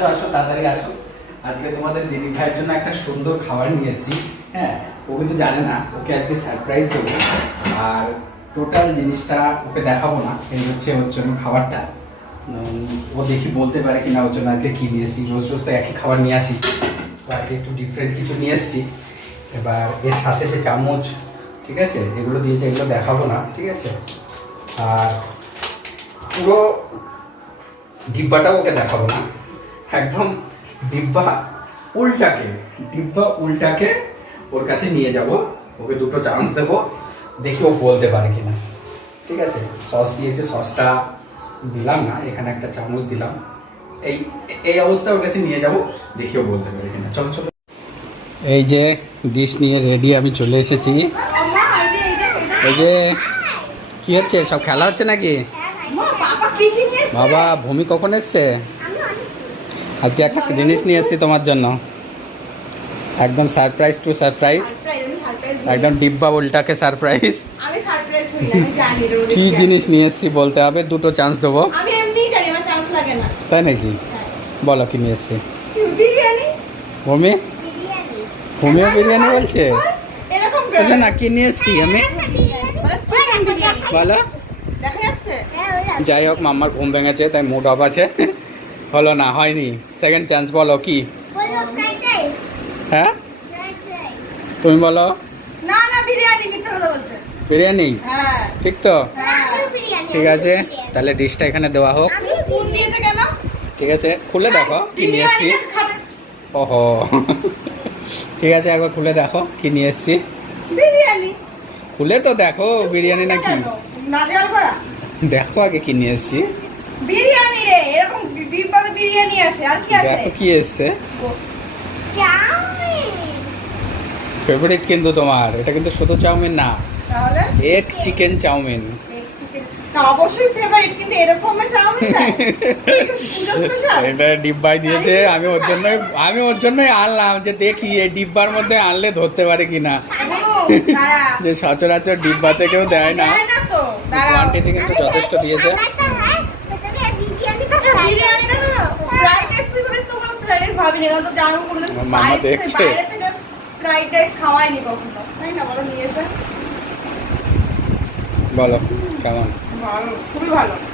আসো আসো, তাড়াতাড়ি আসো। আজকে তোমাদের দিদি ভাইয়ের জন্য একটা সুন্দর খাবার নিয়ে এসেছি। হ্যাঁ ও কিন্তু জানে না, ওকে আজকে সারপ্রাইজ দেবো। আর টোটাল জিনিসটা ওকে দেখাবো না, এই হচ্ছে ওর জন্য খাবারটা। ও দেখি বলতে পারে কিনা ওর জন্য আজকে কি নিয়েছি রোজ রোজ তো একই খাবার নিয়ে আসি। তো আজকে একটু ডিফারেন্ট কিছু নিয়ে এসেছি। এবার এর সাথে যে চামচ, ঠিক আছে এগুলো দিয়েছে এগুলো দেখাবো না, ঠিক আছে? আর পুরো ডিব্বাটাও ওকে দেখাবো না। একদম ডিব্বা উল্টাকে ডিব্বা উল্টাকে ওর কাছে নিয়ে যাব। ওকে দুটো চান্স দেবো। দেখি ও বলতে পারে কিনা। ঠিক আছে? সস দিয়েছে সসটা দিলাম না এখানে একটা চামচ দিলাম। এই এই অবস্থা ওর কাছে নিয়ে যাব দেখি ও বলতে পারে কিনা। চলো চলো। এই যে ডিশ নিয়ে রেডি আমি চলে এসেছি। এই যে কি হচ্ছে? সব খেলা হচ্ছে নাকি? বাবা ভূমি কখন এসছে? আজকে একটা জিনিস নিয়ে এসেছি তোমার জন্য। একদম সারপ্রাইজ টু সারপ্রাইজ একদম ডিব্বা উল্টাকে সারপ্রাইজ কি জিনিস নিয়ে এসেছি বলতে হবে? দুটো চান্স দেবো। তাই নাকি। বলো কি নিয়ে এসেছি। কি বিরিয়ানি? বলছে? আচ্ছা না কি নিয়ে এসেছি আমি? বলো। যাই হোক মাম্মার ঘুম ভেঙেছে তাই মুড অফ আছে। হলো না হয়নি। সেকেন্ড চান্স বলো কি? হ্যাঁ? তুমি বলো। বিরিয়ানি হ্যাঁ। ঠিক তো? হ্যাঁ ঠিক আছে তাহলে ডিশটা এখানে দেওয়া হোক। ঠিক আছে খুলে দেখো কি নিয়ে এসছি। ওহো। ঠিক আছে একবার খুলে দেখো কি নিয়ে এসছি। খুলে তো দেখো বিরিয়ানি নাকি? দেখো আগে কি নিয়ে এসছি। রে এরকম বিরিয়ানি আসে আর কি আসে? কি এসছে। ফেভারিট কিন্তু তোমার এটা কিন্তু শুধু চাউমিন না। তাহলে? এক চিকেন চাউমিন। না, অবশ্যই ফেভারিট কিন্তু এরকম এটা ডিব্বাই দিয়েছে আমি ওর জন্যই আমি ওর জন্যই আনলাম যে দেখি এই ডিব্বার মধ্যে আনলে ধরতে পারে কিনা। যে সচরাচর ডিব্বাতে কেউ দেয় না। না কোয়ান্টিটি কিন্তু যথেষ্ট দিয়েছে। মামা বাইরে থেকে- দেখছে। ফ্রাইড রাইস খাওয়াইনি কখনো। তাই না বলো নিয়ে এসে। বলো কেমন? ভালো খুবই ভালো।